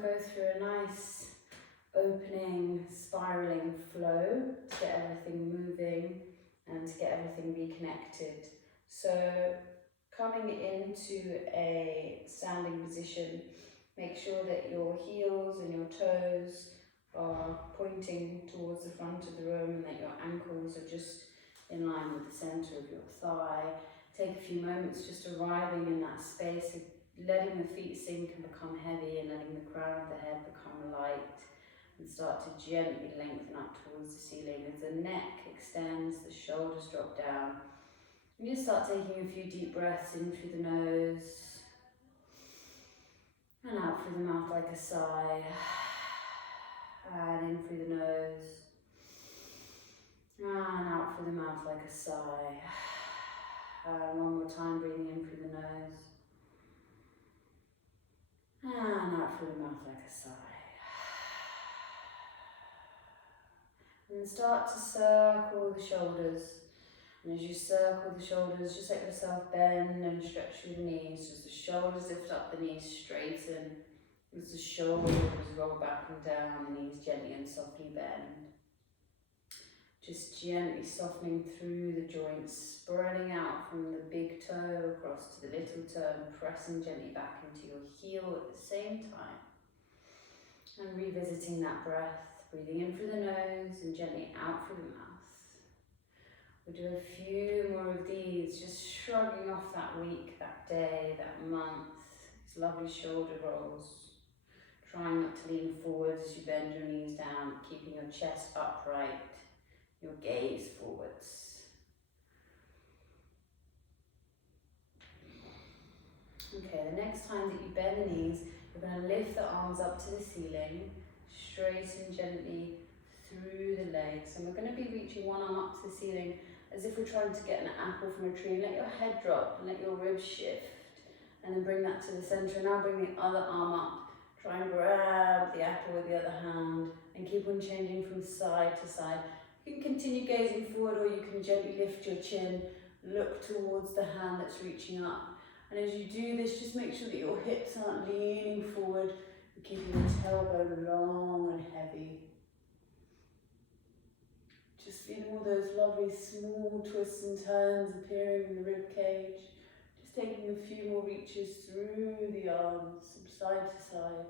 going to go through a nice opening, spiraling flow to get everything moving and to get everything reconnected. So coming into a standing position, make sure that your heels and your toes are pointing towards the front of the room and that your ankles are just in line with the center of your thigh. Take a few moments just arriving in that space, letting the feet sink and become heavy and letting the crown of the head become light, and start to gently lengthen up towards the ceiling as the neck extends, the shoulders drop down. And you start taking a few deep breaths in through the nose and out through the mouth like a sigh, and in through the nose and out through the mouth like a sigh. And one more time, breathing in through the nose and out through the mouth like a sigh. And then start to circle the shoulders. And as you circle the shoulders, just let yourself bend and stretch through the knees. As the shoulders lift up, the knees straighten. As the shoulders roll back and down, the knees gently and softly bend. Just gently softening through the joints, spreading out from the big toe across to the little toe, and pressing gently back into your heel at the same time. And revisiting that breath, breathing in through the nose and gently out through the mouth. We'll do a few more of these, just shrugging off that week, that day, that month, these lovely shoulder rolls. Trying not to lean forward as you bend your knees down, keeping your chest upright, your gaze forwards. Okay, the next time that you bend the knees, you're going to lift the arms up to the ceiling, straighten gently through the legs, and we're going to be reaching one arm up to the ceiling as if we're trying to get an apple from a tree. And let your head drop and let your ribs shift, and then bring that to the center. Now bring the other arm up. Try and grab the apple with the other hand and keep on changing from side to side. You can continue gazing forward, or you can gently lift your chin, look towards the hand that's reaching up. And as you do this, just make sure that your hips aren't leaning forward, and keeping the tailbone long and heavy. Just feeling all those lovely small twists and turns appearing in the rib cage. Just taking a few more reaches through the arms from side to side.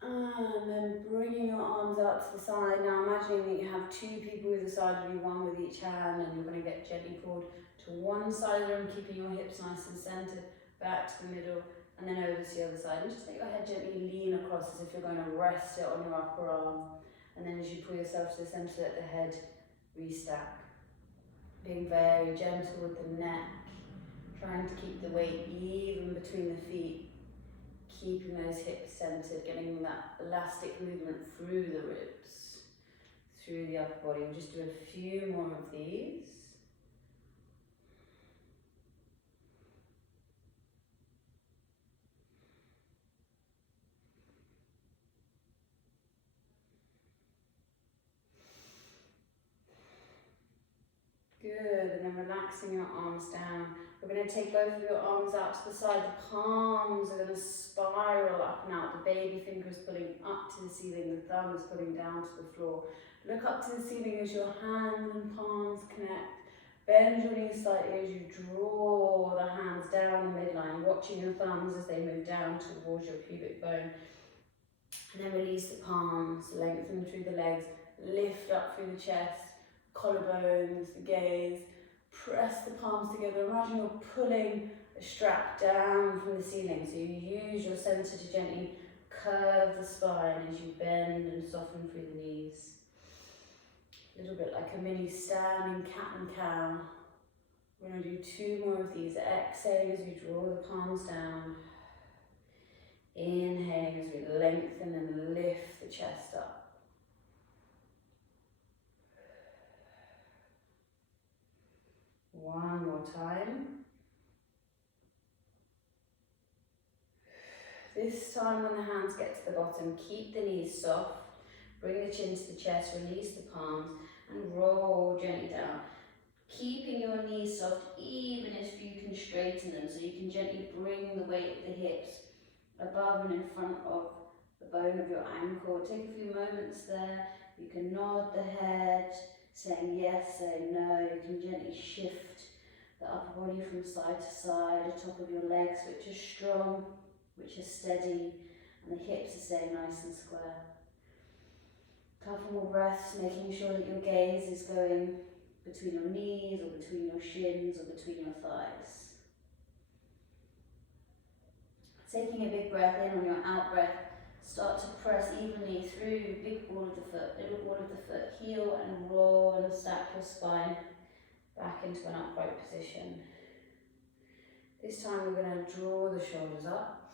And then bringing your arms out to the side. Now imagining that you have two people either side of you, one with each hand, and you're going to get gently pulled to one side of the room, keeping your hips nice and centered, back to the middle, and then over to the other side. And just let your head gently lean across as if you're going to rest it on your upper arm. And then as you pull yourself to the center, let the head restack. Being very gentle with the neck, trying to keep the weight even between the feet. Keeping those hips centered, getting that elastic movement through the ribs, through the upper body. We'll just do a few more of these. Good, and then relaxing your arms down. We're going to take both of your arms out to the side. The palms are going to spiral up and out. The baby fingers pulling up to the ceiling, the thumbs pulling down to the floor. Look up to the ceiling as your hands and palms connect. Bend your knees slightly as you draw the hands down the midline, watching your thumbs as they move down towards your pubic bone. And then release the palms, lengthen through the legs, lift up through the chest, collarbones, the gaze. Press the palms together. Imagine you're pulling a strap down from the ceiling. So you use your center to gently curve the spine as you bend and soften through the knees. A little bit like a mini standing cat and cow. We're going to do two more of these. Exhaling as you draw the palms down. Inhaling as we lengthen and lift the chest up. One more time. This time when the hands get to the bottom, keep the knees soft. Bring the chin to the chest, release the palms. and roll gently down. Keeping your knees soft, even if you can straighten them, so you can gently bring the weight of the hips above and in front of the bone of your ankle. Take a few moments there. You can nod the head, saying yes, saying no. You can gently shift the upper body from side to side, the top of your legs, which are strong, which are steady, and the hips are staying nice and square. Couple more breaths, making sure that your gaze is going between your knees or between your shins or between your thighs. Taking a big breath in on your out breath, start to press evenly through big ball of the foot, little ball of the foot, heel and roll and stack your spine back into an upright position. This time we're going to draw the shoulders up,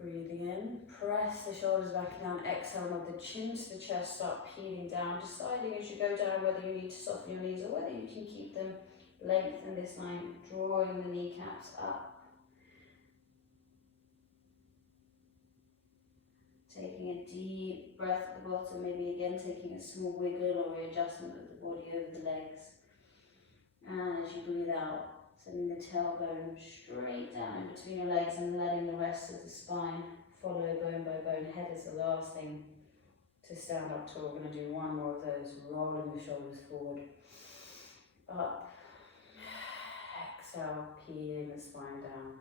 breathing in, press the shoulders back down, exhale, nod the chin to the chest, start peeling down, deciding as you go down whether you need to soften your knees or whether you can keep them lengthened this time, drawing the kneecaps up. Taking a deep breath at the bottom, maybe again taking a small wiggle or readjustment of the body over the legs. And as you breathe out, sending the tailbone straight down in between your legs and letting the rest of the spine follow bone by bone. Head is the last thing to stand up tall. We're going to do one more of those, rolling the shoulders forward, up, exhale, peeling the spine down.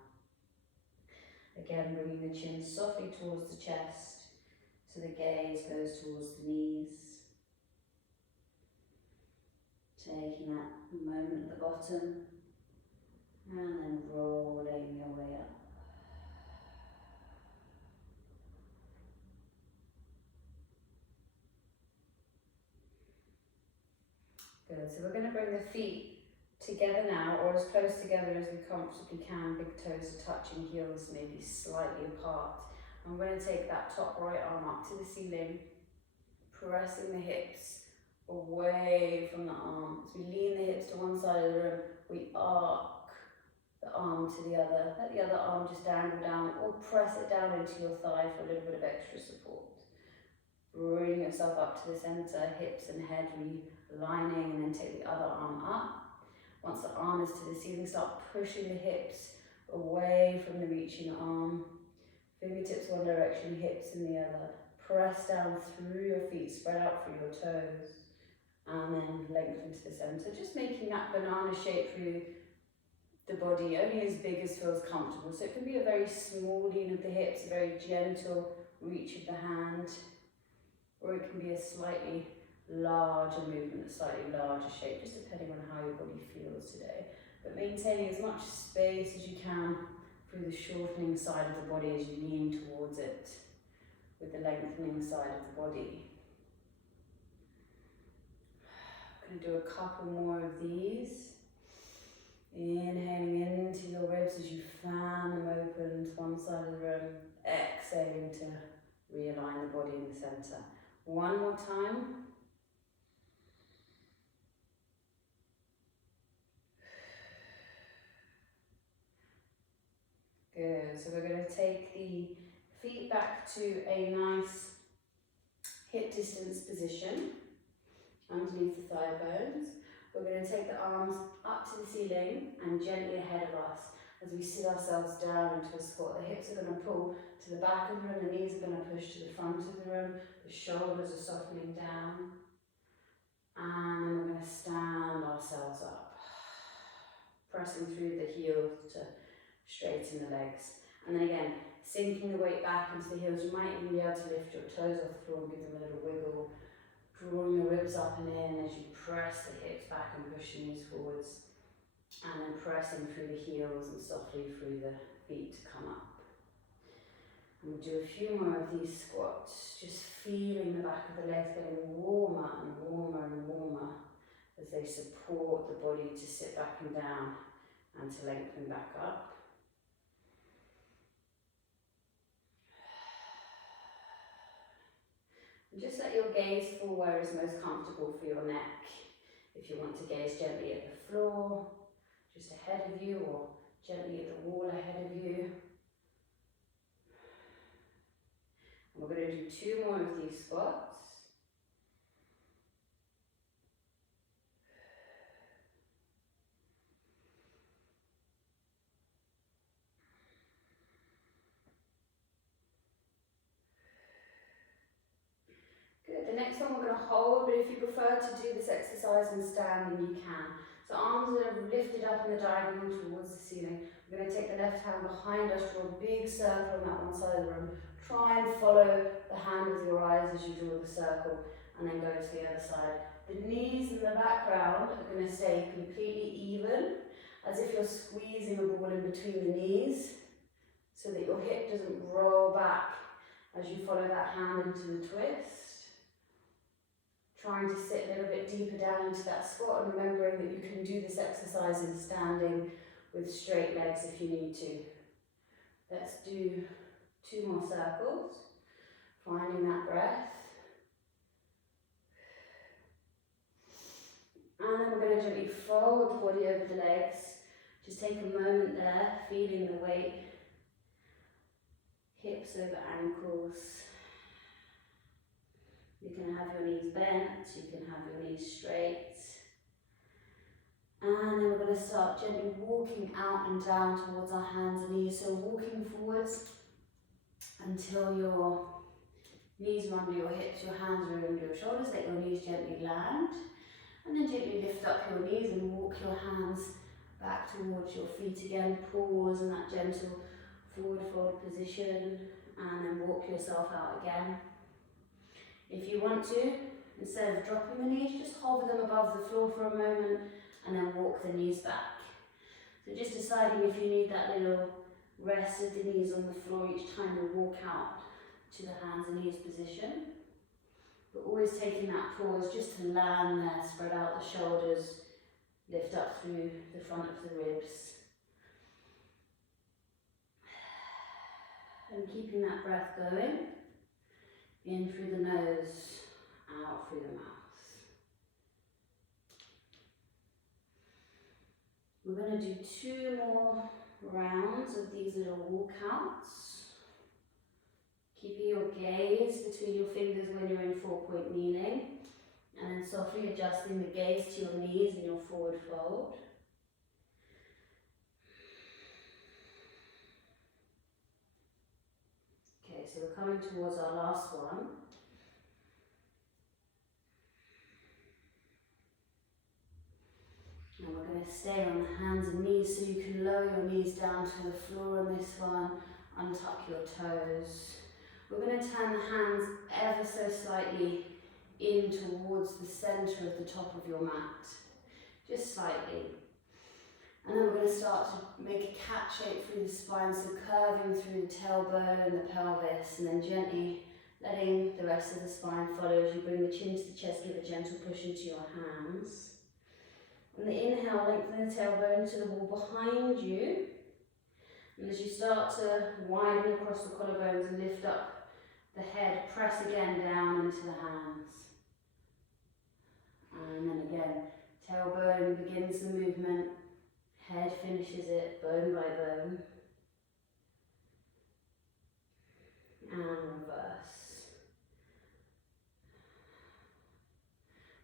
Again, bringing the chin softly towards the chest, so the gaze goes towards the knees. Taking that moment at the bottom, and then rolling your way up. Good, so we're going to bring the feet together now, or as close together as we comfortably can. Big toes are touching, heels maybe slightly apart. I'm going to take that top right arm up to the ceiling, pressing the hips away from the arm. As we lean the hips to one side of the room, we arc the arm to the other. Let the other arm just dangle down, or press it down into your thigh for a little bit of extra support. Bring yourself up to the center, hips and head realigning, and then take the other arm up. Once the arm is to the ceiling, start pushing the hips away from the reaching arm. Fingertips one direction, hips in the other. Press down through your feet, spread out through your toes, and then lengthen to the center. Just making that banana shape through the body, only as big as feels comfortable. So it can be a very small lean of the hips, a very gentle reach of the hand, or it can be a slightly larger movement, a slightly larger shape, just depending on how your body feels today. But maintaining as much space as you can through the shortening side of the body as you lean towards it, with the lengthening side of the body. I'm going to do a couple more of these. Inhaling into your ribs as you fan them open to one side of the room. Exhaling to realign the body in the center. One more time. Good, so we're going to take the feet back to a nice hip distance position underneath the thigh bones. We're going to take the arms up to the ceiling and gently ahead of us as we sit ourselves down into a squat. The hips are going to pull to the back of the room, the knees are going to push to the front of the room, the shoulders are softening down, and then we're going to stand ourselves up, pressing through the heels to straighten the legs. And then again, sinking the weight back into the heels. You might even be able to lift your toes off the floor and give them a little wiggle, drawing the ribs up and in as you press the hips back and push the knees forwards, and then pressing through the heels and softly through the feet to come up. And we'll do a few more of these squats, just feeling the back of the legs getting warmer and warmer and warmer as they support the body to sit back and down and to lengthen back up. And just let your gaze fall where is most comfortable for your neck. If you want to gaze gently at the floor, just ahead of you, or gently at the wall ahead of you. And we're going to do two more of these squats. Good. The next one we're going to hold, but if you prefer to do this exercise in standing, you can. So arms are lifted up in the diagonal towards the ceiling. We're going to take the left hand behind us, draw a big circle on that one side of the room. Try and follow the hand with your eyes as you draw the circle, and then go to the other side. The knees in the background are going to stay completely even, as if you're squeezing a ball in between the knees, so that your hip doesn't roll back as you follow that hand into the twist. Trying to sit a little bit deeper down into that squat, and remembering that you can do this exercise in standing with straight legs if you need to. Let's do 2 more circles, finding that breath. And then we're going to gently fold the body over the legs. Just take a moment there, feeling the weight. Hips over ankles. You can have your knees bent, you can have your knees straight. And then we're going to start gently walking out and down towards our hands and knees. So walking forwards until your knees are under your hips, your hands are under your shoulders. Let your knees gently land. And then gently lift up your knees and walk your hands back towards your feet again. Pause in that gentle forward fold position, and then walk yourself out again. If you want to, instead of dropping the knees, just hover them above the floor for a moment and then walk the knees back. So just deciding if you need that little rest of the knees on the floor each time you walk out to the hands and knees position. But always taking that pause just to land there, spread out the shoulders, lift up through the front of the ribs. And keeping that breath going. In through the nose, out through the mouth. We're going to do 2 more rounds of these little walkouts. Keeping your gaze between your fingers when you're in 4-point kneeling, and then softly adjusting the gaze to your knees in your forward fold. Okay, so we're coming towards our last one. And we're going to stay on the hands and knees, so you can lower your knees down to the floor on this one, untuck your toes. We're going to turn the hands ever so slightly in towards the centre of the top of your mat, just slightly. And then we're going to start to make a cat shape through the spine, so curving through the tailbone and the pelvis, and then gently letting the rest of the spine follow as you bring the chin to the chest, give a gentle push into your hands. On the inhale, lengthen the tailbone to the wall behind you. And as you start to widen across the collarbones and lift up the head, press again down into the hands. And then again, tailbone begins the movement, head finishes it, bone by bone. And reverse.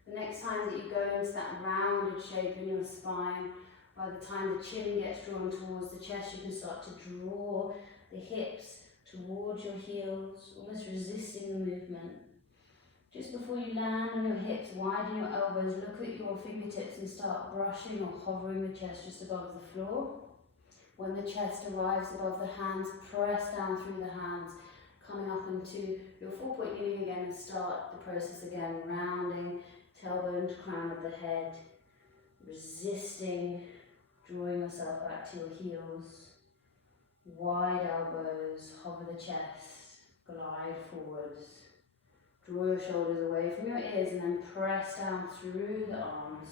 The next time that you go into that rounded shape in your spine, by the time the chin gets drawn towards the chest, you can start to draw the hips towards your heels, almost resisting the movement. Just before you land on your hips, widen your elbows, look at your fingertips and start brushing or hovering the chest just above the floor. When the chest arrives above the hands, press down through the hands, coming up into your 4-point kneeling again, and start the process again, rounding tailbone to crown of the head, resisting, drawing yourself back to your heels, wide elbows, hover the chest, glide forwards, draw your shoulders away from your ears, and then press down through the arms,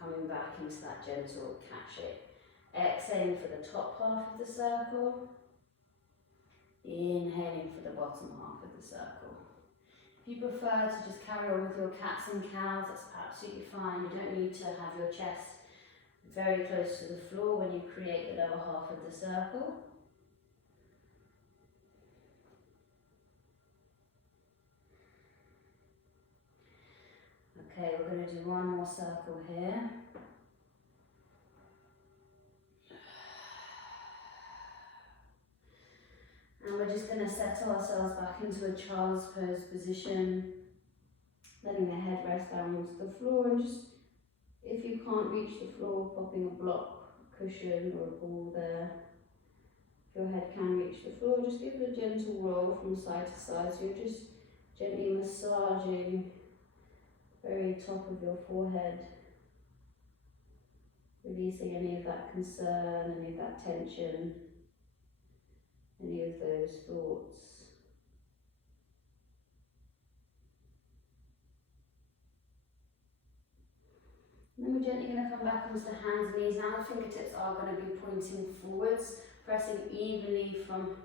coming back into that gentle cat shape. Exhaling for the top half of the circle, inhaling for the bottom half of the circle. If you prefer to just carry on with your cats and cows, that's absolutely fine. You don't need to have your chest very close to the floor when you create the lower half of the circle. Okay, we're going to do one more circle here. And we're just going to settle ourselves back into a child's pose position, letting the head rest down onto the floor, and just, if you can't reach the floor, popping a block, a cushion or a ball there. If your head can reach the floor, just give it a gentle roll from side to side, so you're just gently massaging the very top of your forehead, releasing any of that concern, any of that tension, any of those thoughts. And then we're gently going to come back onto the hands and knees. Now the fingertips are going to be pointing forwards, pressing evenly from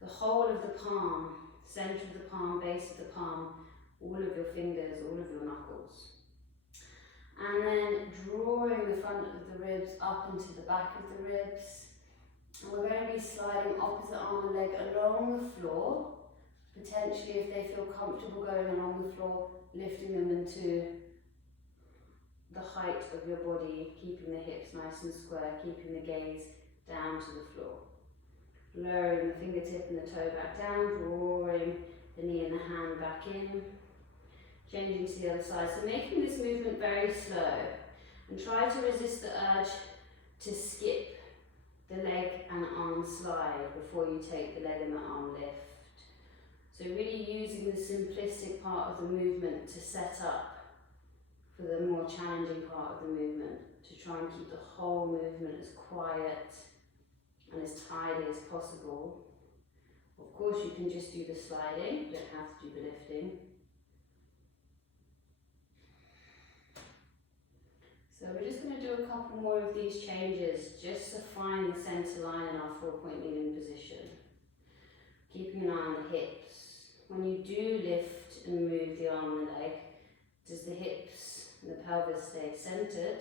the whole of the palm, centre of the palm, base of the palm, all of your fingers, all of your knuckles. And then drawing the front of the ribs up into the back of the ribs. And we're going to be sliding opposite arm and leg along the floor. Potentially, if they feel comfortable going along the floor, lifting them into the height of your body, keeping the hips nice and square, keeping the gaze down to the floor. Lowering the fingertip and the toe back down, drawing the knee and the hand back in. Changing to the other side. So making this movement very slow, and try to resist the urge to skip the leg and arm slide before you take the leg and the arm lift. So really using the simplistic part of the movement to set up for the more challenging part of the movement, to try and keep the whole movement as quiet and as tidy as possible. Of course you can just do the sliding, you don't have to do the lifting. So we're just going to do a couple more of these changes just to find the centre line in our 4-point kneeling position. Keeping an eye on the hips. When you do lift and move the arm and the leg, does the hips and the pelvis stay centred,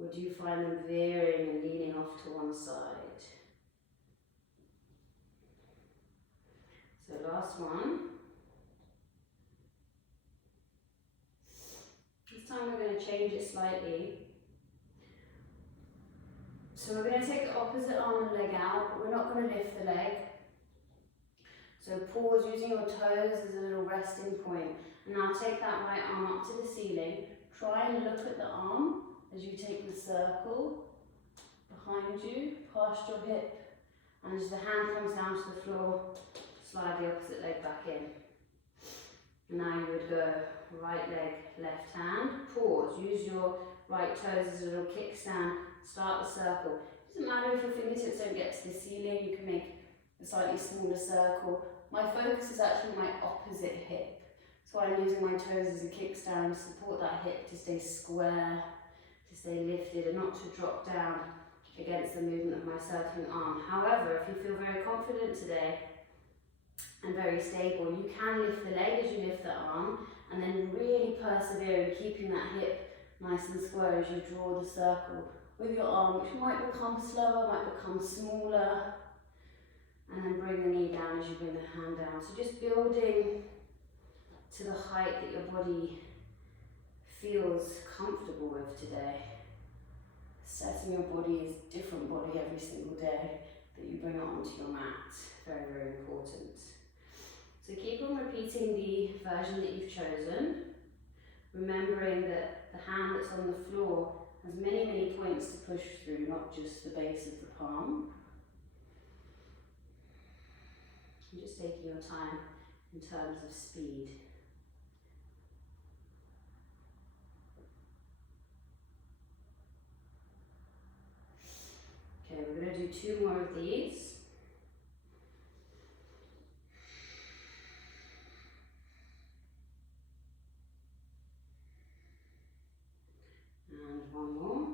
or do you find them veering and leaning off to one side? So last one. This time we're going to change it slightly. So we're going to take the opposite arm and leg out, but we're not going to lift the leg. So pause using your toes as a little resting point. And now take that right arm up to the ceiling. Try and look at the arm as you take the circle behind you, past your hip. And as the hand comes down to the floor, slide the opposite leg back in. And now you would go right leg, left hand, pause, use your right toes as a little kickstand, start the circle. It doesn't matter if your fingertips don't get to the ceiling, you can make a slightly smaller circle. My focus is actually my opposite hip. So I'm using my toes as a kickstand to support that hip to stay square, to stay lifted and not to drop down against the movement of my circling arm. However, if you feel very confident today and very stable, you can lift the leg as you lift the arm, and then really persevere in keeping that hip nice and square as you draw the circle with your arm, which might become slower, might become smaller, and then bring the knee down as you bring the hand down. So just building to the height that your body feels comfortable with today. Setting your body as a different body every single day that you bring it onto your mat. Very, very important. So keep on repeating the version that you've chosen, remembering that the hand that's on the floor has many, many points to push through, not just the base of the palm. And just taking your time in terms of speed. Okay, we're going to do 2 more of these. And 1 more.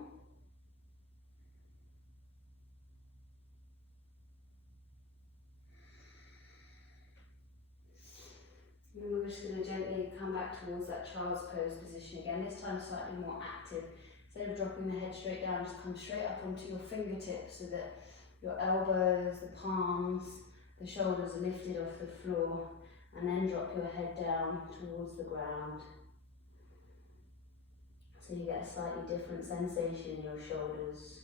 And we're just going to gently come back towards that child's pose position again, this time slightly more active. Instead of dropping the head straight down, just come straight up onto your fingertips so that your elbows, the palms, the shoulders are lifted off the floor, and then drop your head down towards the ground. So you get a slightly different sensation in your shoulders.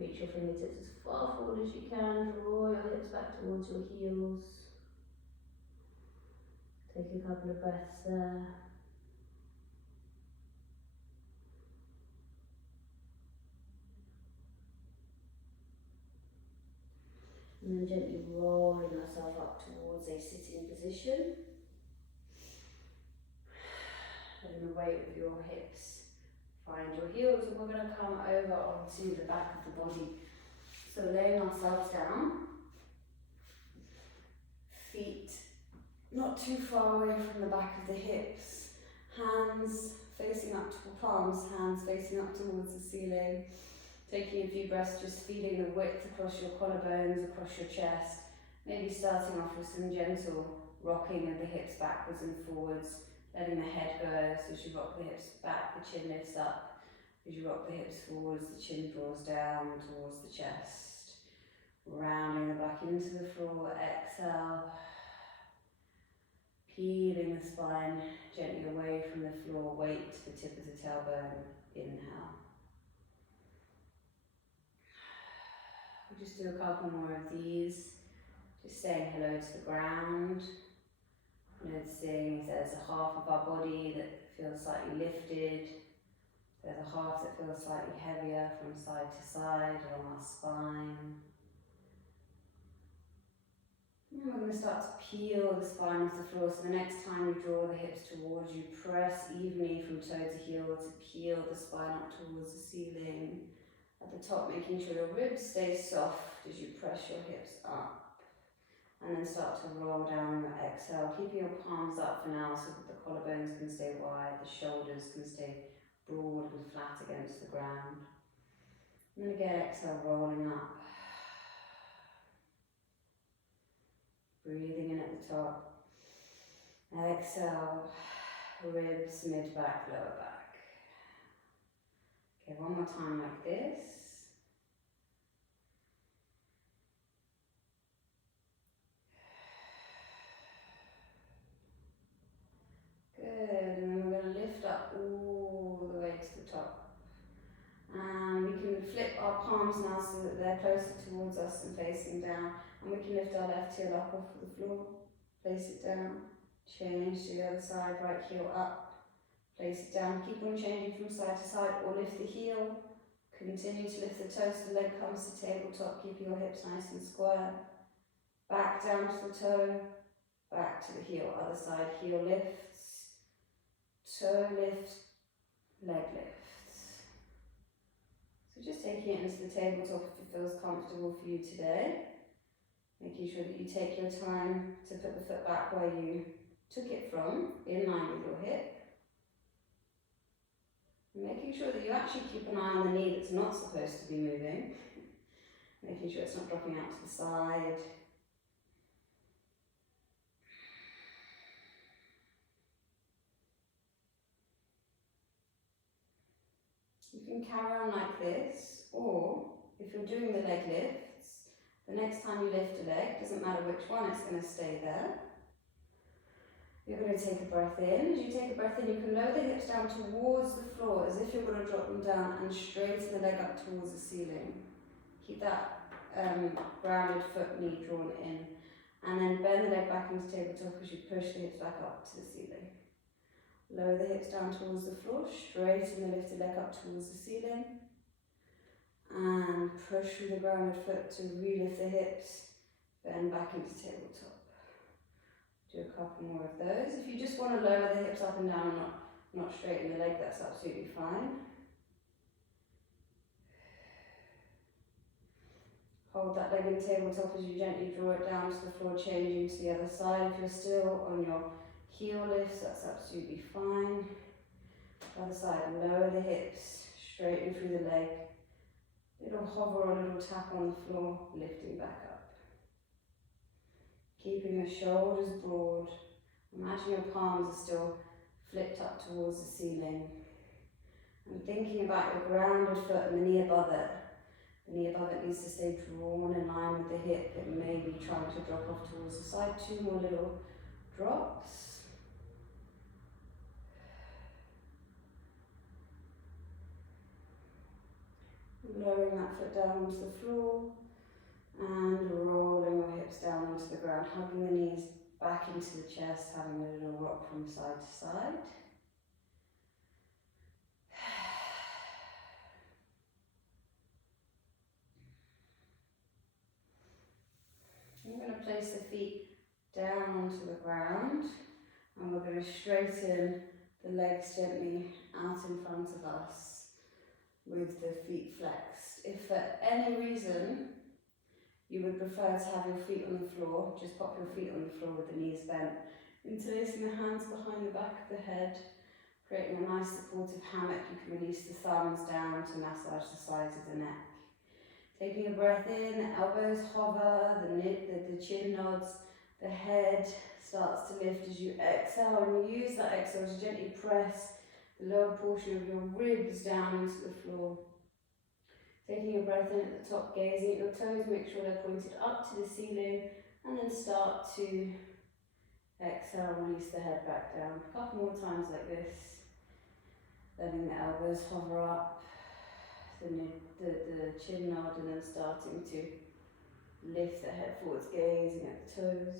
Reach your fingertips as far forward as you can, draw your hips back towards your heels. Take a couple of breaths there. And then gently rolling yourself up towards a sitting position. Letting the weight of your hips find your heels, and we're going to come over onto the back of the body. So laying ourselves down, feet not too far away from the back of the hips, hands facing up to palms, hands facing up towards the ceiling. Taking a few breaths, just feeling the width across your collarbones, across your chest. Maybe starting off with some gentle rocking of the hips backwards and forwards, letting the head go. So as you rock the hips back, the chin lifts up. As you rock the hips forwards, the chin draws down towards the chest. Rounding the back into the floor, exhale. Peeling the spine gently away from the floor, weight to the tip of the tailbone, inhale. We'll just do a couple more of these, just saying hello to the ground, noticing if there's a half of our body that feels slightly lifted, there's a half that feels slightly heavier from side to side along our spine. And we're going to start to peel the spine off the floor, so the next time you draw the hips towards you, press evenly from toe to heel to peel the spine up towards the ceiling. At the top, making sure your ribs stay soft as you press your hips up. And then start to roll down your exhale, keeping your palms up for now so that the collarbones can stay wide, the shoulders can stay broad and flat against the ground. And then again, exhale, rolling up. Breathing in at the top. Exhale, ribs, mid-back, lower back. Okay, one more time like this. Good, and then we're going to lift up all the way to the top. And we can flip our palms now so that they're closer towards us and facing down. And we can lift our left heel up off the floor, place it down, change to the other side, right heel up, place it down, keep on changing from side to side, or lift the heel, continue to lift the toes, the leg comes to tabletop, keep your hips nice and square, back down to the toe, back to the heel, other side, heel lifts, toe lift, leg lifts. So just taking it into the tabletop if it feels comfortable for you today. Making sure that you take your time to put the foot back where you took it from, in line with your hip. And making sure that you actually keep an eye on the knee that's not supposed to be moving. Making sure it's not dropping out to the side. You can carry on like this, or if you're doing the leg lifts, the next time you lift a leg, doesn't matter which one, it's going to stay there. You're going to take a breath in. As you take a breath in, you can lower the hips down towards the floor as if you're going to drop them down and straighten the leg up towards the ceiling. Keep that grounded foot, knee drawn in. And then bend the leg back into tabletop as you push the hips back up to the ceiling. Lower the hips down towards the floor, straighten the lifted leg up towards the ceiling. And push through the grounded foot to relift the hips, bend back into tabletop. Do a couple more of those. If you just want to lower the hips up and down and not straighten the leg, that's absolutely fine. Hold that leg in tabletop as you gently draw it down to the floor, changing to the other side. If you're still on your heel lifts, that's absolutely fine. Other side, lower the hips, straighten through the leg. Little hover or a little tap on the floor, lifting back up. Keeping the shoulders broad. Imagine your palms are still flipped up towards the ceiling. And thinking about your grounded foot and the knee above it. The knee above it needs to stay drawn in line with the hip. It may be trying to drop off towards the side. 2 more little drops. Lowering that foot down onto the floor and rolling your hips down onto the ground, hugging the knees back into the chest, having a little rock from side to side. I'm going to place the feet down onto the ground and we're going to straighten the legs gently out in front of us with the feet flexed. If for any reason you would prefer to have your feet on the floor, just pop your feet on the floor with the knees bent, interlacing the hands behind the back of the head, creating a nice supportive hammock. You can release the thumbs down to massage the sides of the neck. Taking a breath in, the elbows hover, the chin nods, the head starts to lift as you exhale, and you use that exhale to gently press the lower portion of your ribs down into the floor. Taking a breath in at the top, gazing at your toes, make sure they're pointed up to the ceiling, and then start to exhale, release the head back down. A couple more times like this, letting the elbows hover up, the chin nod, and then starting to lift the head forwards, gazing at the toes.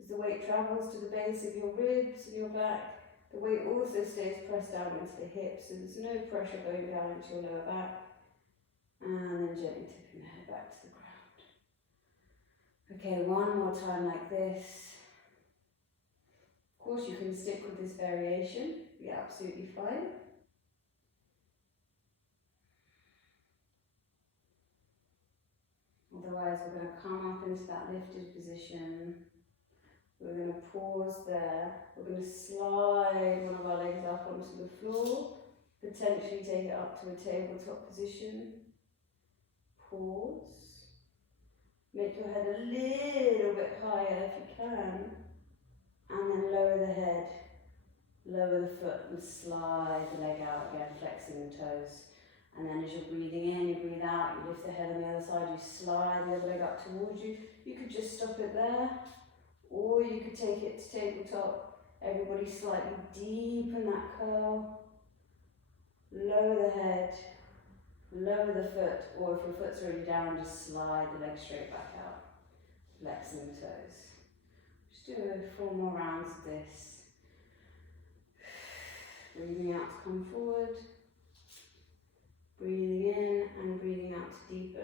As the weight travels to the base of your ribs and your back, the weight also stays pressed down into the hips, so there's no pressure going down into your lower back. And then gently tipping the head back to the ground. Okay, one more time like this. Of course, you can stick with this variation, be absolutely fine. Otherwise, we're going to come up into that lifted position. We're going to pause there. We're going to slide one of our legs up onto the floor, potentially take it up to a tabletop position. Pause. Make your head a little bit higher if you can. And then lower the head, lower the foot and slide the leg out again, flexing the toes. And then as you're breathing in, you breathe out, you lift the head on the other side, you slide the other leg up towards you. You could just stop it there, or you could take it to tabletop. Everybody slightly deepen that curl. Lower the head, lower the foot, or if your foot's already down, just slide the leg straight back out, flexing the toes. Just do 4 more rounds of this. Breathing out to come forward. Breathing in and breathing out to deepen.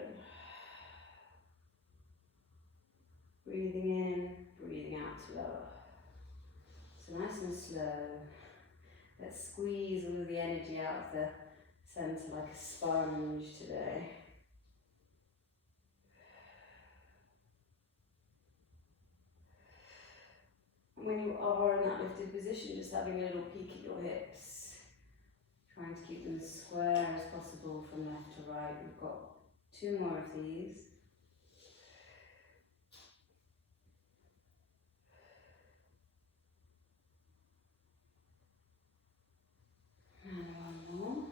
Breathing in, breathing out to lower. So nice and slow. Let's squeeze all of the energy out of the centre like a sponge today. And when you are in that lifted position, just having a little peek at your hips. Trying to keep them as square as possible from left to right. We've got 2 more of these. And 1 more.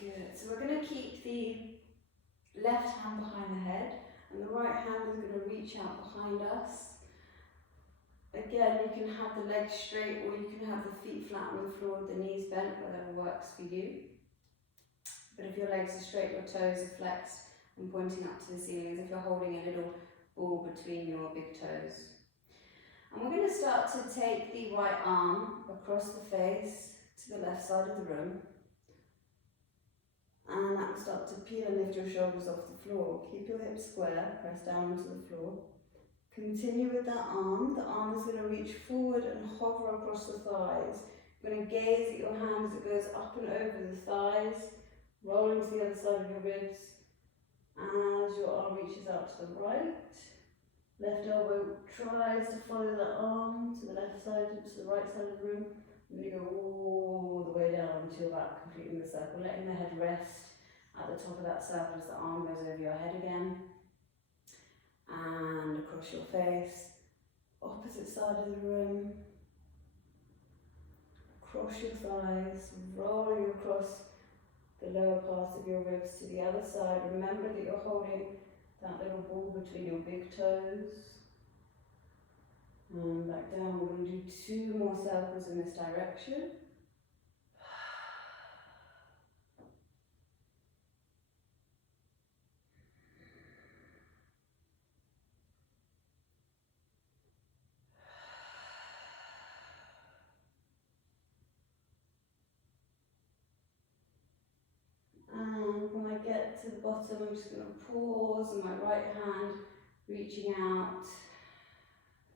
Good. So we're going to keep the left hand behind the head, and the right hand is going to reach out behind us. Again, you can have the legs straight, or you can have the feet flat on the floor with the knees bent, whatever works for you. But if your legs are straight, your toes are flexed and pointing up to the ceiling, as if you're holding a little ball between your big toes. And we're going to start to take the right arm across the face to the left side of the room. And that will start to peel and lift your shoulders off the floor. Keep your hips square, press down onto the floor. Continue with that arm. The arm is going to reach forward and hover across the thighs. You're going to gaze at your hand as it goes up and over the thighs, rolling to the other side of your ribs. As your arm reaches out to the right, left elbow tries to follow the arm to the left side, to the right side of the room. And you go all the way down until your back, completing the circle, letting the head rest at the top of that circle as the arm goes over your head again. And across your face, opposite side of the room, across your thighs, rolling across the lower parts of your ribs to the other side. Remember that you're holding that little ball between your big toes. And back down. We're going to do 2 more circles in this direction. And when I get to the bottom, I'm just going to pause, and my right hand reaching out,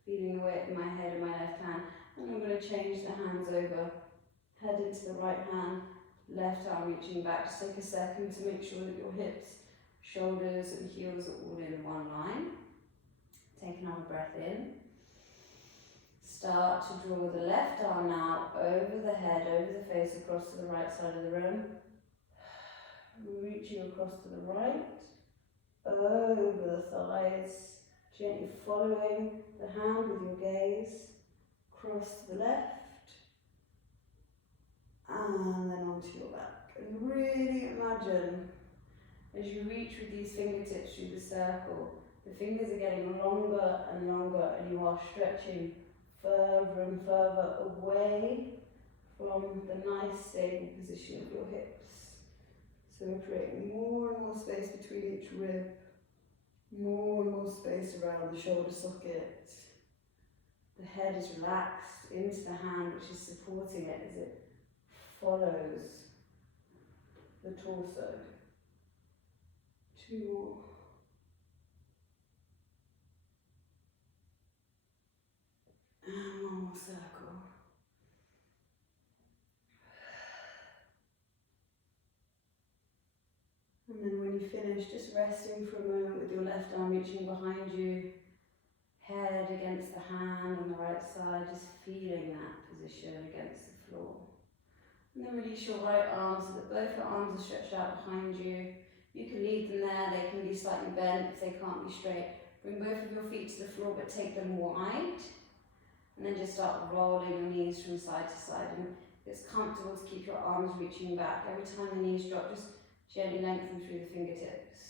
feeling the weight in my head and my left hand. And I'm going to change the hands over, head into the right hand, left arm reaching back. Just take a second to make sure that your hips, shoulders and heels are all in one line. Take another breath in. Start to draw the left arm now over the head, over the face, across to the right side of the room. Reaching across to the right, over the thighs, gently following the hand with your gaze, across to the left, and then onto your back. And really imagine, as you reach with these fingertips through the circle, the fingers are getting longer and longer, and you are stretching further and further away from the nice stable position of your hips. So we're creating more and more space between each rib, more and more space around the shoulder socket. The head is relaxed into the hand, which is supporting it as it follows the torso. 2 more. And 1 more circle. And then when you finish, just resting for a moment with your left arm reaching behind you, head against the hand on the right side, just feeling that position against the floor. And then release your right arm so that both your arms are stretched out behind you. You can leave them there, they can be slightly bent if they can't be straight. Bring both of your feet to the floor but take them wide. And then just start rolling your knees from side to side. And it's comfortable to keep your arms reaching back. Every time the knees drop, just gently lengthen through the fingertips.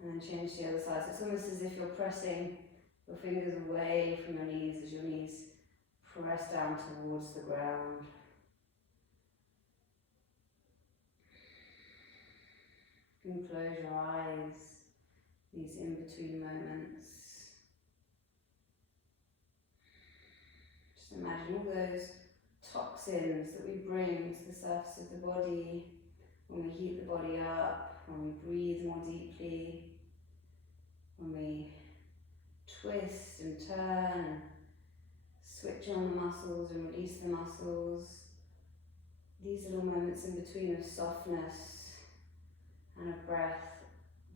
And then change to the other side. So it's almost as if you're pressing your fingers away from your knees as your knees press down towards the ground. You can close your eyes, these in-between moments. Just imagine all those toxins that we bring to the surface of the body when we heat the body up, when we breathe more deeply, when we twist and turn and switch on the muscles and release the muscles. These little moments in between of softness and of breath,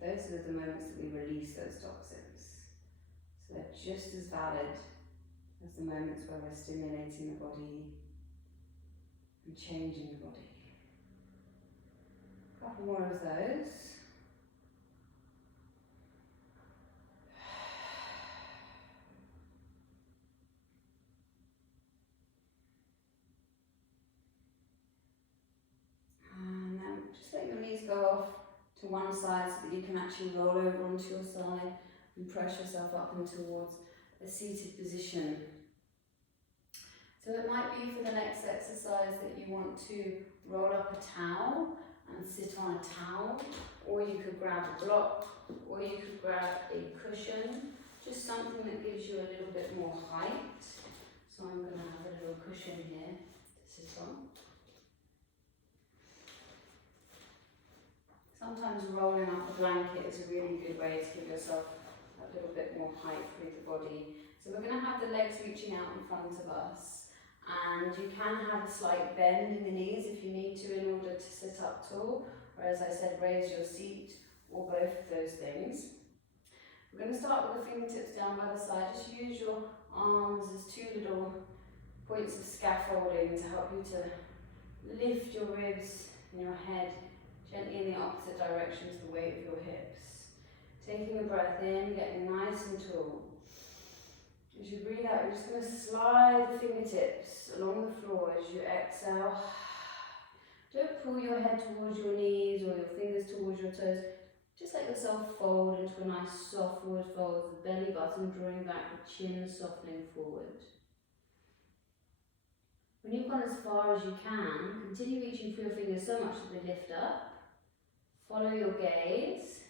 those are the moments that we release those toxins. So they're just as valid as the moments where we're stimulating the body and changing the body. A couple more of those. And then just let your knees go off to one side so that you can actually roll over onto your side and press yourself up and towards a seated position. So it might be for the next exercise that you want to roll up a towel and sit on a towel, or you could grab a block, or you could grab a cushion, just something that gives you a little bit more height. So I'm going to have a little cushion here to sit on. Sometimes rolling up a blanket is a really good way to give yourself a little bit more height through the body. So we're going to have the legs reaching out in front of us, and you can have a slight bend in the knees if you need to in order to sit up tall, or as I said, raise your seat, or both of those things. We're going to start with the fingertips down by the side. Just use your arms as 2 little points of scaffolding to help you to lift your ribs and your head gently in the opposite direction to the weight of your hips. Taking a breath in, getting nice and tall. As you breathe out, you're just going to slide the fingertips along the floor as you exhale. Don't pull your head towards your knees or your fingers towards your toes. Just let yourself fold into a nice soft forward fold, the belly button drawing back, the chin softening forward. When you've gone as far as you can, continue reaching for your fingers so much that they lift up. Follow your gaze,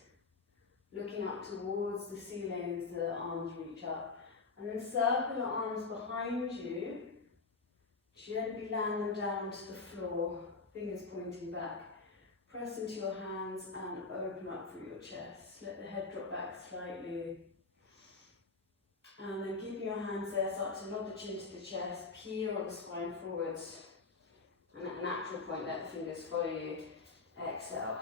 looking up towards the ceiling as the arms reach up. And then circle your arms behind you. Gently land them down to the floor, fingers pointing back. Press into your hands and open up through your chest. Let the head drop back slightly. And then keeping your hands there, start to nod the chin to the chest, peel the spine forwards. And at natural point, let the fingers follow you. Exhale.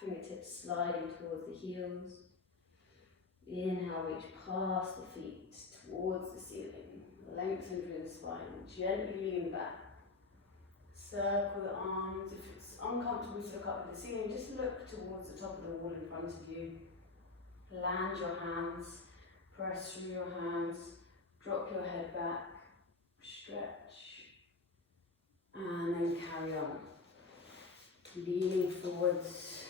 Fingertips sliding towards the heels. Inhale, reach past the feet, towards the ceiling. Lengthen through the spine. Gently lean back. Circle the arms. If it's uncomfortable to look up at the ceiling, just look towards the top of the wall in front of you. Land your hands. Press through your hands. Drop your head back. Stretch. And then carry on. Leaning forwards.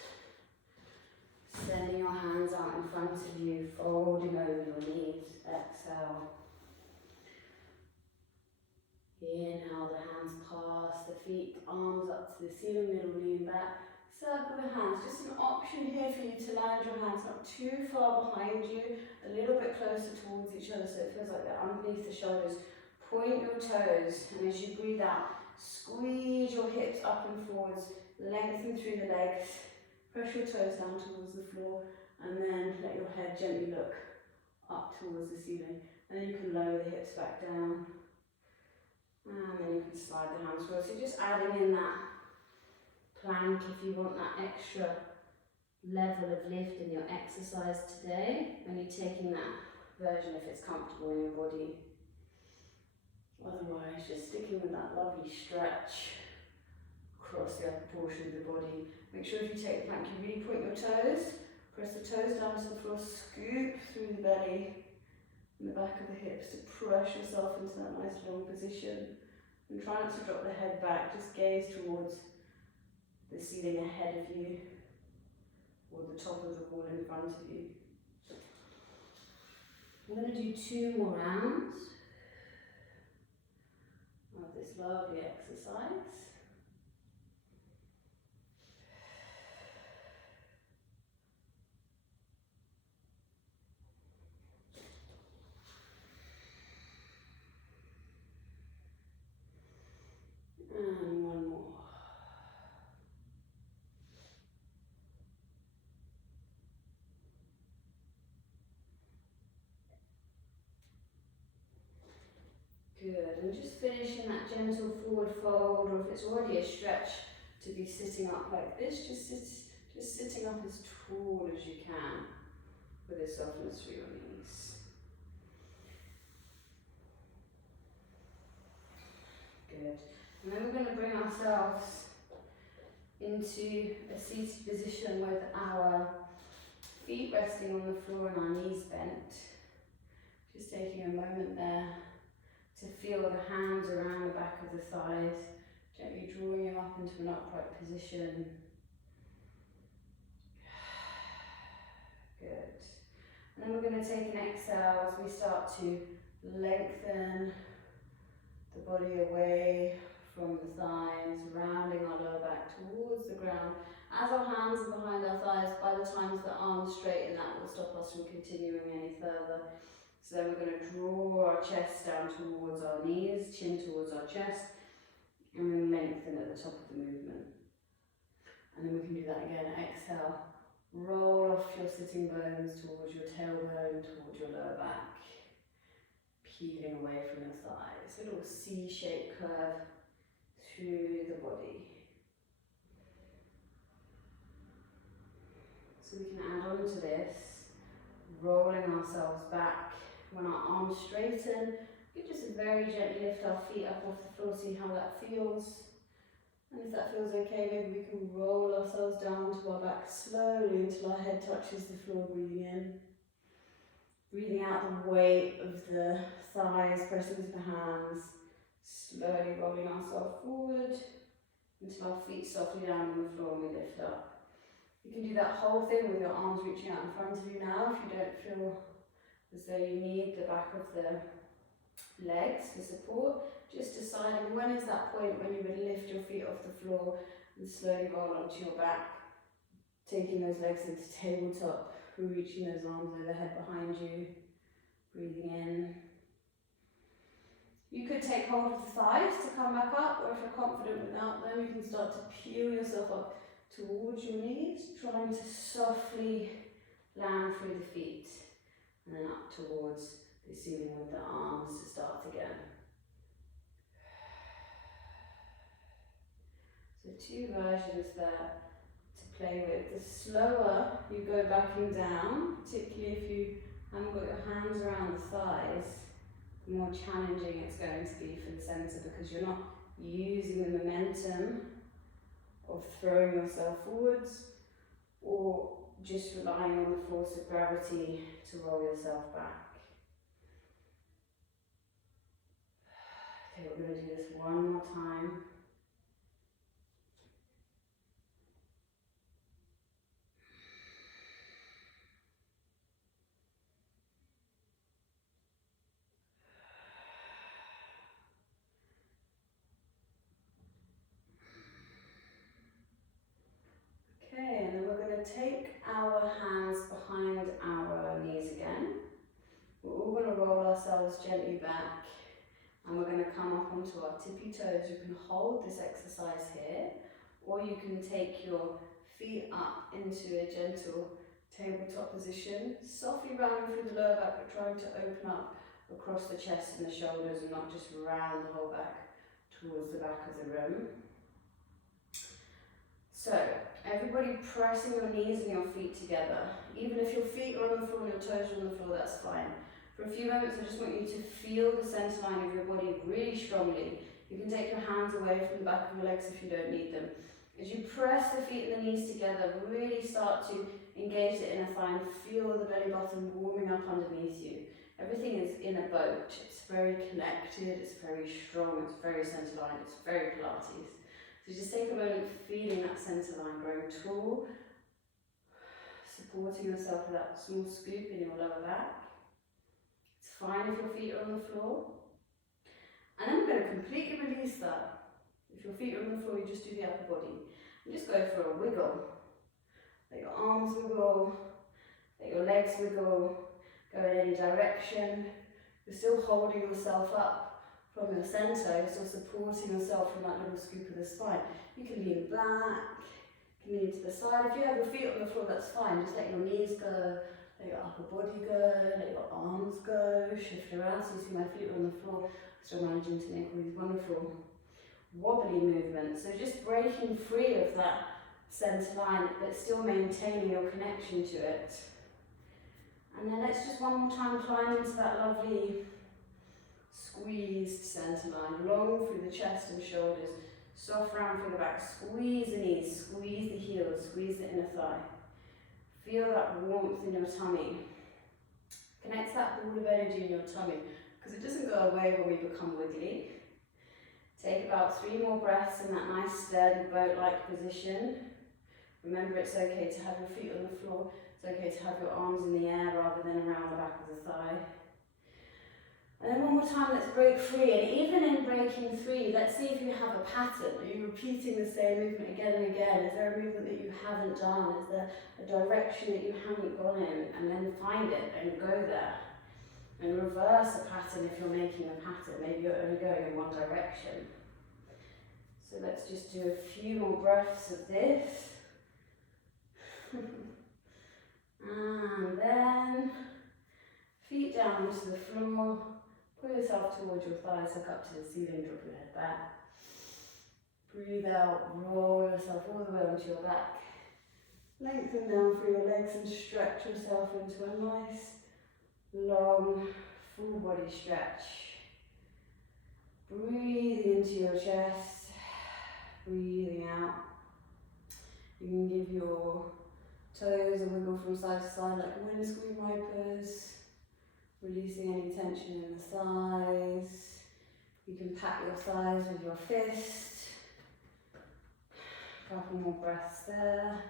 Sending your hands out in front of you, folding over your knees. Exhale. Inhale, the hands past the feet, arms up to the ceiling, little lean back. Circle the hands. Just an option here for you to land your hands not too far behind you, a little bit closer towards each other so it feels like they're underneath the shoulders. Point your toes, and as you breathe out, squeeze your hips up and forwards, lengthen through the legs. Press your toes down towards the floor, and then let your head gently look up towards the ceiling. And then you can lower the hips back down. And then you can slide the hands forward. So just adding in that plank if you want that extra level of lift in your exercise today. Only taking that version if it's comfortable in your body. Otherwise, just sticking with that lovely stretch across the upper portion of the body. Make sure if you take the plank, you really point your toes. Press the toes down to the floor, scoop through the belly and the back of the hips to press yourself into that nice long position. And try not to drop the head back, just gaze towards the ceiling ahead of you or the top of the wall in front of you. I'm going to do 2 more rounds of this lovely exercise. And 1 more. Good, and just finish in that gentle forward fold, or if it's already a stretch to be sitting up like this, just sitting up as tall as you can with a softness through your knees. Good. And then we're going to bring ourselves into a seated position with our feet resting on the floor and our knees bent. Just taking a moment there to feel the hands around the back of the thighs, gently drawing you up into an upright position. Good. And then we're going to take an exhale as we start to lengthen the body away from the thighs, rounding our lower back towards the ground. As our hands are behind our thighs, by the time the arms straighten, that will stop us from continuing any further. So then we're going to draw our chest down towards our knees, chin towards our chest, and then lengthen at the top of the movement. And then we can do that again. Exhale, roll off your sitting bones towards your tailbone, towards your lower back, peeling away from your thighs. A little C-shaped curve through the body. So we can add on to this, rolling ourselves back. When our arms straighten, we can just very gently lift our feet up off the floor, see how that feels. And if that feels okay, maybe we can roll ourselves down to our back slowly until our head touches the floor, breathing in. Breathing out the weight of the thighs, pressing into the hands, slowly rolling ourselves forward until our feet softly down on the floor and we lift up. You can do that whole thing with your arms reaching out in front of you now if you don't feel as though you need the back of the legs for support. Just deciding when is that point when you would lift your feet off the floor and slowly roll onto your back, taking those legs into tabletop, reaching those arms overhead behind you, breathing in. You could take hold of the thighs to come back up, or if you're confident without them, you can start to peel yourself up towards your knees, trying to softly land through the feet, and then up towards the ceiling with the arms to start again. So 2 versions there to play with. The slower you go backing down, particularly if you haven't got your hands around the thighs, the more challenging it's going to be for the centre, because you're not using the momentum of throwing yourself forwards or just relying on the force of gravity to roll yourself back. Okay, we're going to do this one more time. Okay, and then we're going to take our hands behind our knees again. We're all going to roll ourselves gently back, and we're going to come up onto our tippy toes. You can hold this exercise here, or you can take your feet up into a gentle tabletop position, softly rounding through the lower back, but trying to open up across the chest and the shoulders and not just round the whole back towards the back of the room. So, everybody pressing your knees and your feet together. Even if your feet are on the floor and your toes are on the floor, that's fine. For a few moments, I just want you to feel the centre line of your body really strongly. You can take your hands away from the back of your legs if you don't need them. As you press the feet and the knees together, really start to engage the inner thigh and feel the belly button warming up underneath you. Everything is in a boat. It's very connected, it's very strong, it's very centre line, it's very Pilates. So just take a moment feeling that centre line growing tall, supporting yourself with that small scoop in your lower back. It's fine if your feet are on the floor. And then we're going to completely release that. If your feet are on the floor, you just do the upper body. And just go for a wiggle. Let your arms wiggle, let your legs wiggle, go in any direction. You're still holding yourself up from your centre, you're still supporting yourself from that little scoop of the spine. You can lean back, you can lean to the side. If you have your feet on the floor, that's fine. Just let your knees go, let your upper body go, let your arms go, shift around. So you see my feet are on the floor, still managing to make all these wonderful wobbly movements. So just breaking free of that centre line, but still maintaining your connection to it. And then let's just one more time climb into that lovely squeezed centre line, long through the chest and shoulders, soft round through the back, squeeze the knees, squeeze the heels, squeeze the inner thigh. Feel that warmth in your tummy. Connect that ball of energy in your tummy, because it doesn't go away when we become wiggly. Take about 3 more breaths in that nice sturdy boat-like position. Remember, it's okay to have your feet on the floor, it's okay to have your arms in the air rather than around the back of the thigh. And then one more time, let's break free. And even in breaking free, let's see if you have a pattern. Are you repeating the same movement again and again? Is there a movement that you haven't done? Is there a direction that you haven't gone in? And then find it and go there. And reverse a pattern if you're making a pattern. Maybe you're only going in one direction. So let's just do a few more breaths of this. And then feet down onto the floor. Pull yourself towards your thighs, look up to the ceiling, drop your head back. Breathe out, roll yourself all the way onto your back. Lengthen down through your legs and stretch yourself into a nice, long, full body stretch. Breathing into your chest, breathing out. You can give your toes a wiggle from side to side like windscreen wipers. Releasing any tension in the thighs. You can pat your thighs with your fist. A couple more breaths there.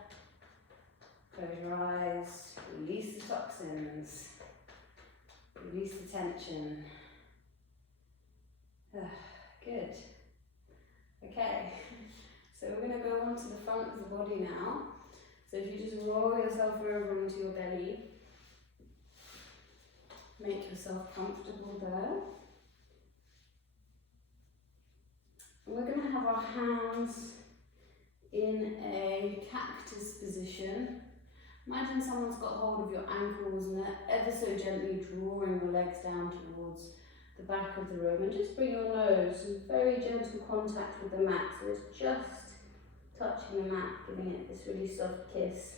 Close your eyes, release the toxins, release the tension. Good. Okay, so we're going to go onto the front of the body now. So if you just roll yourself over onto your belly, make yourself comfortable there. And we're going to have our hands in a cactus position. Imagine someone's got hold of your ankles and they're ever so gently drawing your legs down towards the back of the room. And just bring your nose in very gentle contact with the mat, so it's just touching the mat, giving it this really soft kiss.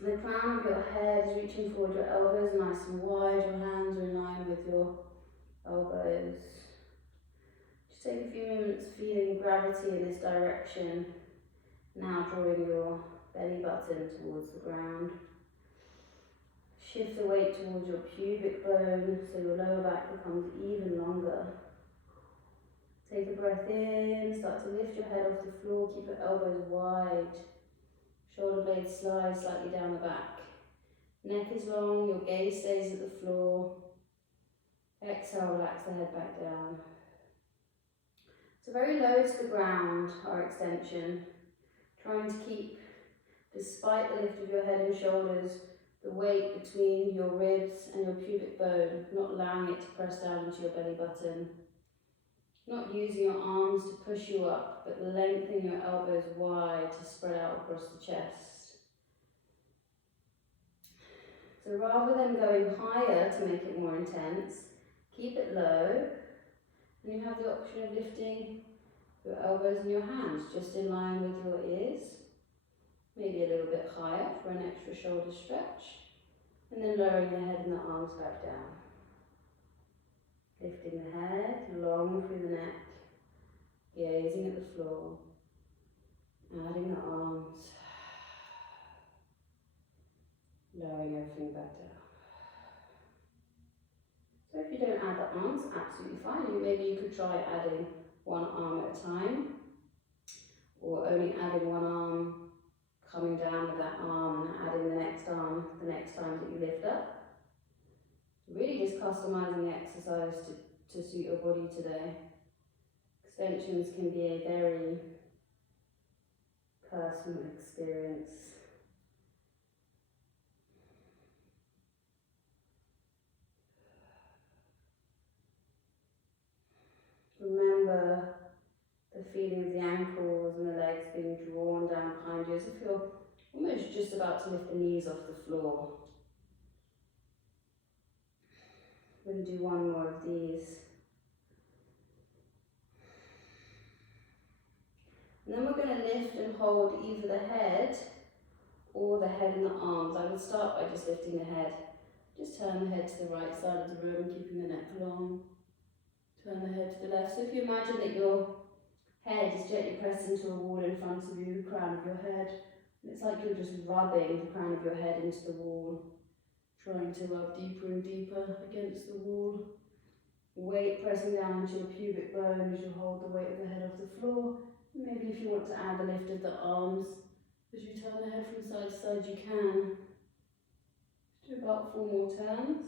And the crown of your head is reaching forward, your elbows are nice and wide, your hands are in line with your elbows. Just take a few moments feeling gravity in this direction. Now drawing your belly button towards the ground. Shift the weight towards your pubic bone so your lower back becomes even longer. Take a breath in, start to lift your head off the floor, keep your elbows wide. Shoulder blades slide slightly down the back. Neck is long, your gaze stays at the floor. Exhale, relax the head back down. So very low to the ground, our extension. Trying to keep, despite the lift of your head and shoulders, the weight between your ribs and your pubic bone, not allowing it to press down into your belly button. Not using your arms to push you up, but lengthening your elbows wide to spread out across the chest. So rather than going higher to make it more intense, keep it low, and you have the option of lifting your elbows and your hands just in line with your ears, maybe a little bit higher for an extra shoulder stretch, and then lowering the head and the arms back down. Lifting the head long through the neck, gazing at the floor, adding the arms, lowering everything back down. So if you don't add the arms, absolutely fine. Maybe you could try adding one arm at a time, or only adding one arm, coming down with that arm and adding the next arm the next time that you lift up. Really just customizing the exercise to suit your body today. Extensions can be a very personal experience. Remember the feeling of the ankles and the legs being drawn down behind you as if you're almost just about to lift the knees off the floor. We're going to do one more of these. And then we're going to lift and hold either the head or the head and the arms. I would start by just lifting the head. Just turn the head to the right side of the room, keeping the neck long. Turn the head to the left. So if you imagine that your head is gently pressed into a wall in front of you, the crown of your head, and it's like you're just rubbing the crown of your head into the wall. Trying to rub deeper and deeper against the wall. Weight pressing down into your pubic bone as you hold the weight of the head off the floor. Maybe if you want to add the lift of the arms, as you turn the head from side to side, you can. Do about 4 more turns.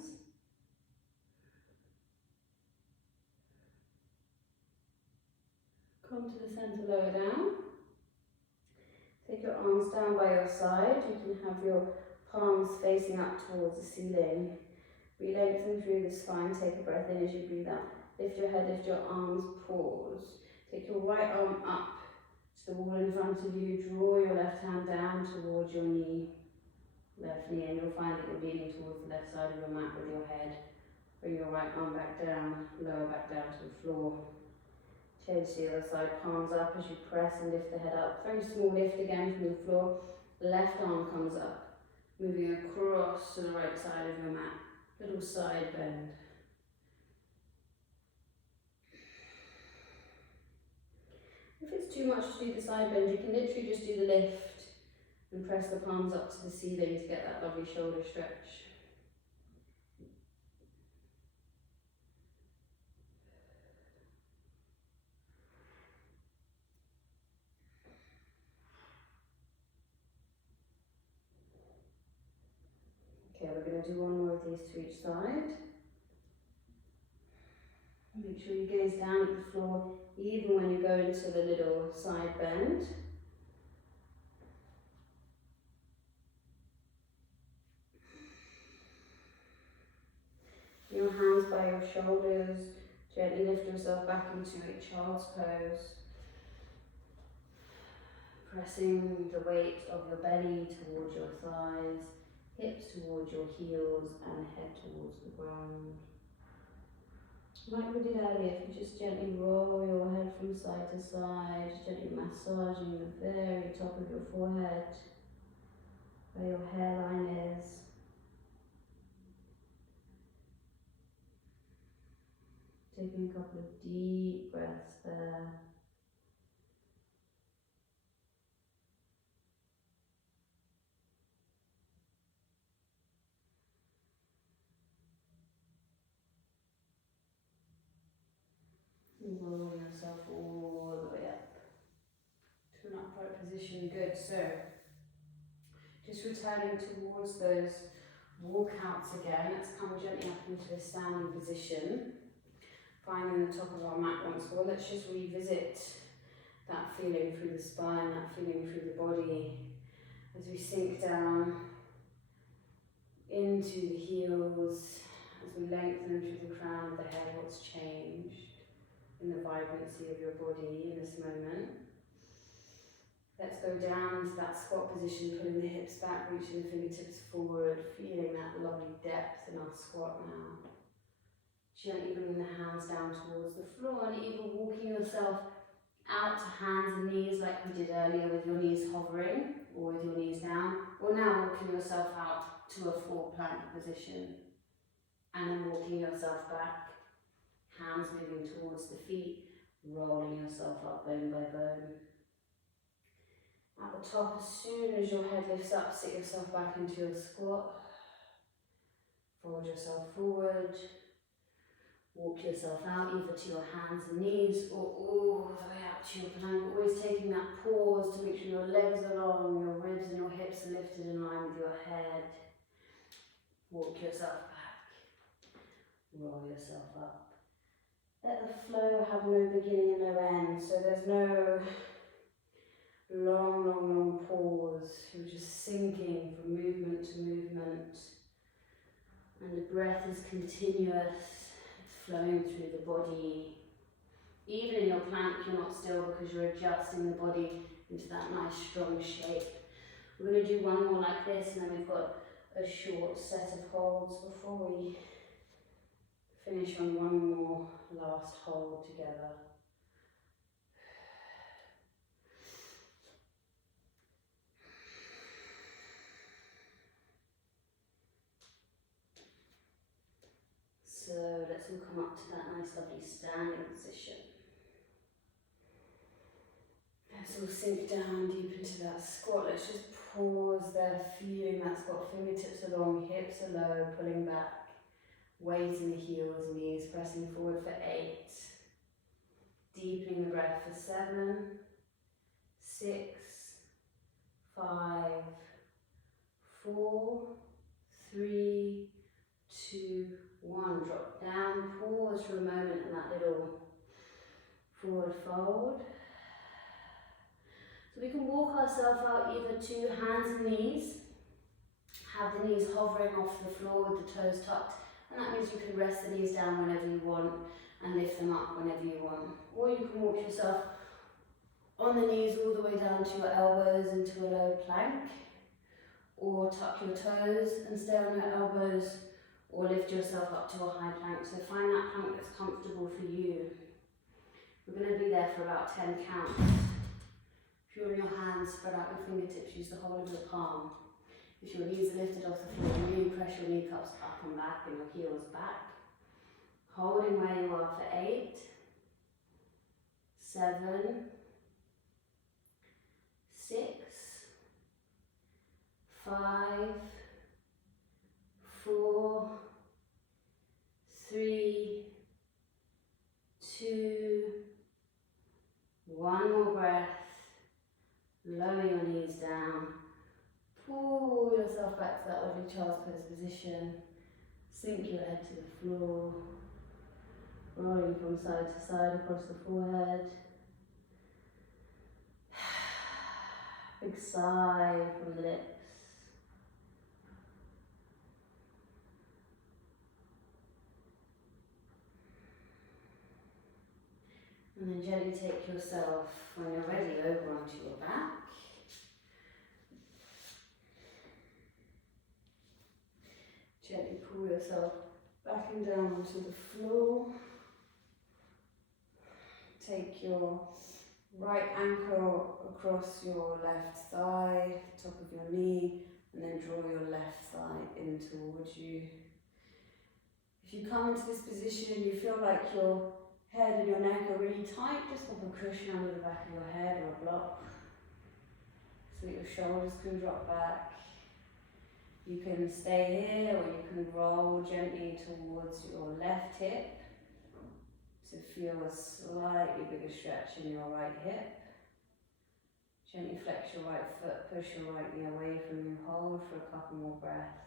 Come to the centre, lower down. Take your arms down by your side. You can have your palms facing up towards the ceiling. Re-lengthen through the spine, take a breath in as you breathe out. Lift your head, lift your arms, pause. Take your right arm up to the wall in front of you. Draw your left hand down towards your knee. Left knee, and you'll find that you're leaning towards the left side of your mat with your head. Bring your right arm back down, lower back down to the floor. Change to the other side, palms up as you press and lift the head up. Very small lift again from the floor. Left arm comes up, moving across to the right side of your mat. Little side bend. If it's too much to do the side bend, you can literally just do the lift and press the palms up to the ceiling to get that lovely shoulder stretch. going to do one more of these to each side. Make sure you gaze down at the floor, even when you go into the little side bend. Your hands by your shoulders, gently lift yourself back into a child's pose. Pressing the weight of your belly towards your thighs, hips towards your heels, and head towards the ground. Like we did earlier, if you just gently roll your head from side to side, gently massaging the very top of your forehead, where your hairline is. Taking a couple of deep breaths there. Rolling yourself all the way up to an upright position. Good. So, just returning towards those walkouts again. Let's come gently up into a standing position. Finding the top of our mat once more. Let's just revisit that feeling through the spine, that feeling through the body as we sink down into the heels, as we lengthen through the crown of the head. What's changed in the vibrancy of your body in this moment? Let's go down into that squat position, pulling the hips back, reaching the fingertips forward, feeling that lovely depth in our squat now. Gently bringing the hands down towards the floor and either walking yourself out to hands and knees like we did earlier with your knees hovering or with your knees down, or now walking yourself out to a full plank position and then walking yourself back, hands moving towards the feet, rolling yourself up bone by bone. At the top, as soon as your head lifts up, sit yourself back into your squat, fold yourself forward, walk yourself out either to your hands and knees or all the way out to your plank. Always taking that pause to make sure your legs are long, your ribs and your hips are lifted in line with your head. Walk yourself back, roll yourself up. Let the flow have no beginning and no end, so there's no long pause. You're just sinking from movement to movement, and the breath is continuous. Flowing through the body. Even in your plank, you're not still because you're adjusting the body into that nice strong shape. We're going to do one more like this, and then we've got a short set of holds before we finish on one more last hold together. So let's all come up to that nice lovely standing position. Let's all sink down deep into that squat. Let's just pause there, feeling that squat. Fingertips are long, hips are low, pulling back. Weight in the heels, knees pressing forward for 8. Deepening the breath for 7, 6, 5, 4, 3, 2, 1. Drop down, pause for a moment in that little forward fold. So we can walk ourselves out either to hands and knees, have the knees hovering off the floor with the toes tucked, and that means you can rest the knees down whenever you want and lift them up whenever you want. Or you can walk yourself on the knees all the way down to your elbows into a low plank, or tuck your toes and stay on your elbows, or lift yourself up to a high plank. So find that plank that's comfortable for you. We're going to be there for about 10 counts. If you're on your hands, spread out your fingertips, use the whole of your palm. If your knees are lifted off the floor, really press your knee cups up and back and your heels back. Holding where you are for 8, 7, 6, 5, 4, 3, 2, 1 more breath. Lower your knees down, pull yourself back to that lovely child's pose position. Sink your head to the floor, rolling from side to side across the forehead. Big sigh from the lips. And then gently take yourself, when you're ready, over onto your back. Gently pull yourself back and down onto the floor. Take your right ankle across your left thigh, top of your knee, and then draw your left thigh in towards you. If you come into this position and you feel like your head and your neck are really tight, just pop a cushion under the back of your head or a block so that your shoulders can drop back. You can stay here or you can roll gently towards your left hip to feel a slightly bigger stretch in your right hip. Gently flex your right foot, push your right knee away from you, hold for a couple more breaths.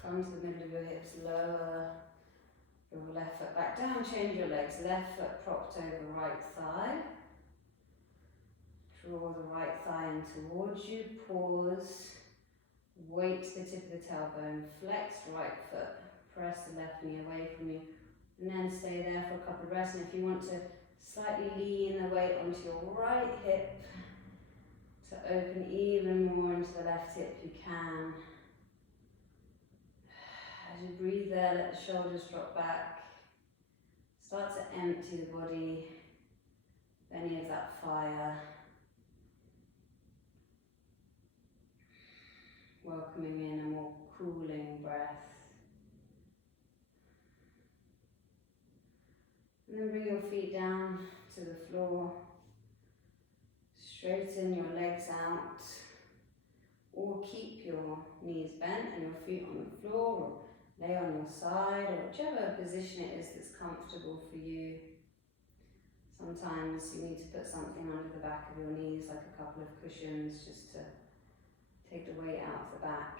Come to the middle of your hips, lower your left foot back down, change your legs. Left foot propped over right thigh. Draw the right thigh in towards you, pause, weight to the tip of the tailbone, flex right foot, press the left knee away from you, and then stay there for a couple of breaths. And if you want to slightly lean the weight onto your right hip to open even more into the left hip, you can. As you breathe there, let the shoulders drop back. Start to empty the body of any of that fire. Welcoming in a more cooling breath. And then bring your feet down to the floor. Straighten your legs out. Or keep your knees bent and your feet on the floor, or lay on your side, or whichever position it is that's comfortable for you. Sometimes you need to put something under the back of your knees, like a couple of cushions, just to take the weight out of the back.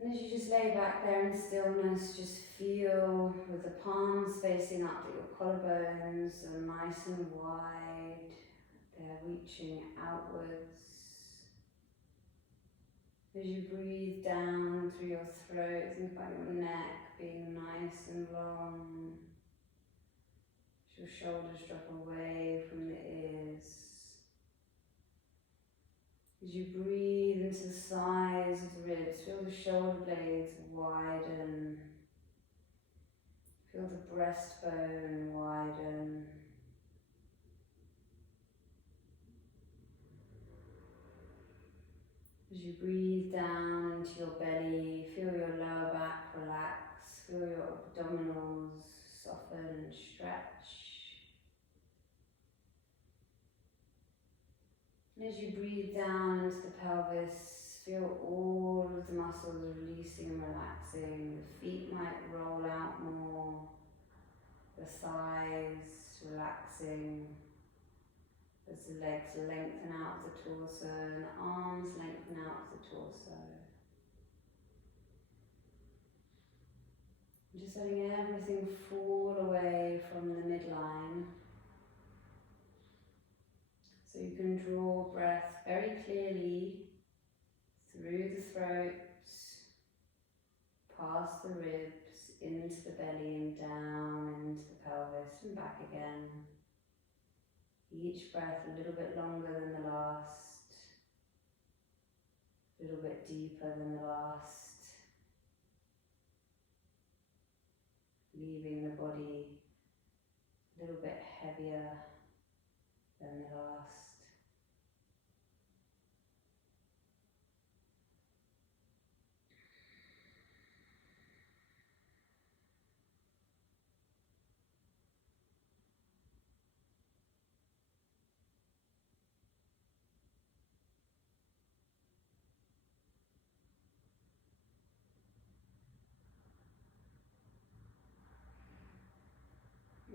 And as you just lay back there in stillness, just feel with the palms facing up that your collarbones are nice and wide. They're reaching outwards. As you breathe down through your throat, think about your neck being nice and long. As your shoulders drop away from the ears. As you breathe into the sides of the ribs, feel the shoulder blades widen. Feel the breastbone widen. As you breathe down into your belly, feel your lower back relax, feel your abdominals soften and stretch. And as you breathe down into the pelvis, feel all of the muscles releasing and relaxing. The feet might roll out more, the thighs relaxing. As the legs lengthen out of the torso and the arms lengthen out of the torso. Just letting everything fall away from the midline. So you can draw breath very clearly through the throat, past the ribs, into the belly and down into the pelvis and back again. Each breath a little bit longer than the last, a little bit deeper than the last, leaving the body a little bit heavier than the last.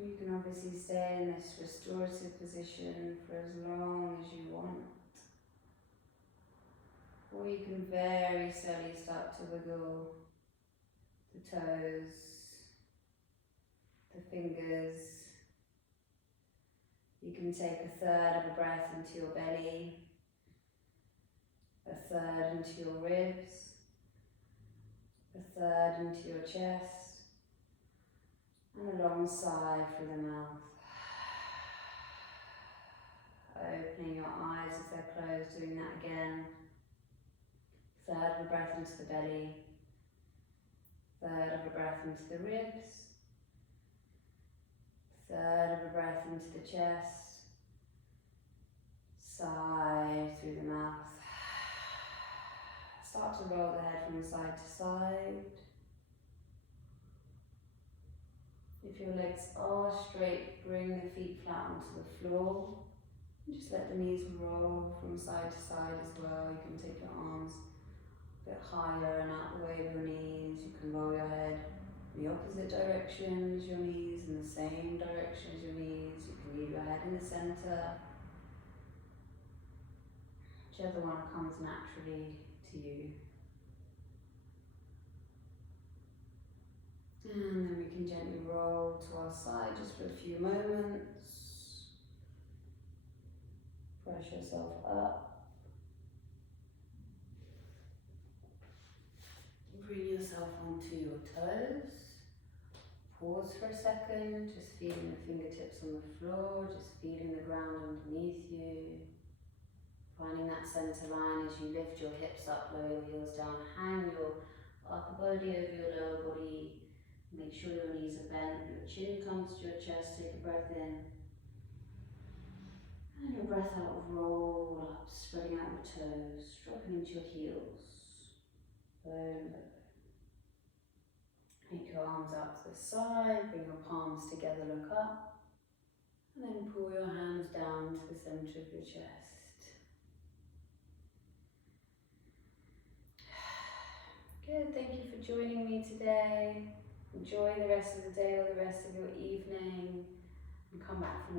You can obviously stay in this restorative position for as long as you want. Or you can very slowly start to wiggle the toes, the fingers. You can take a third of a breath into your belly, a third into your ribs, a third into your chest, and a long sigh through the mouth. Opening your eyes as they're closed, doing that again. Third of a breath into the belly, third of a breath into the ribs, third of a breath into the chest, sigh through the mouth. Start to roll the head from side to side. If your legs are straight, bring the feet flat onto the floor. Just let the knees roll from side to side as well. You can take your arms a bit higher and out the way of your knees. You can roll your head in the opposite direction as your knees, in the same direction as your knees. You can leave your head in the center. Whichever one comes naturally to you. And then we can gently roll to our side just for a few moments. Press yourself up. Bring yourself onto your toes. Pause for a second, just feeling the fingertips on the floor, just feeling the ground underneath you. Finding that center line as you lift your hips up, lower your heels down, hang your upper body over your lower body. Make sure your knees are bent, your chin comes to your chest, take a breath in. And your breath out, roll up, spreading out your toes, dropping into your heels. Boom, boom. Take your arms out to the side, bring your palms together, look up. And then pull your hands down to the center of your chest. Good, thank you for joining me today. Enjoy the rest of the day or the rest of your evening, and come back for more.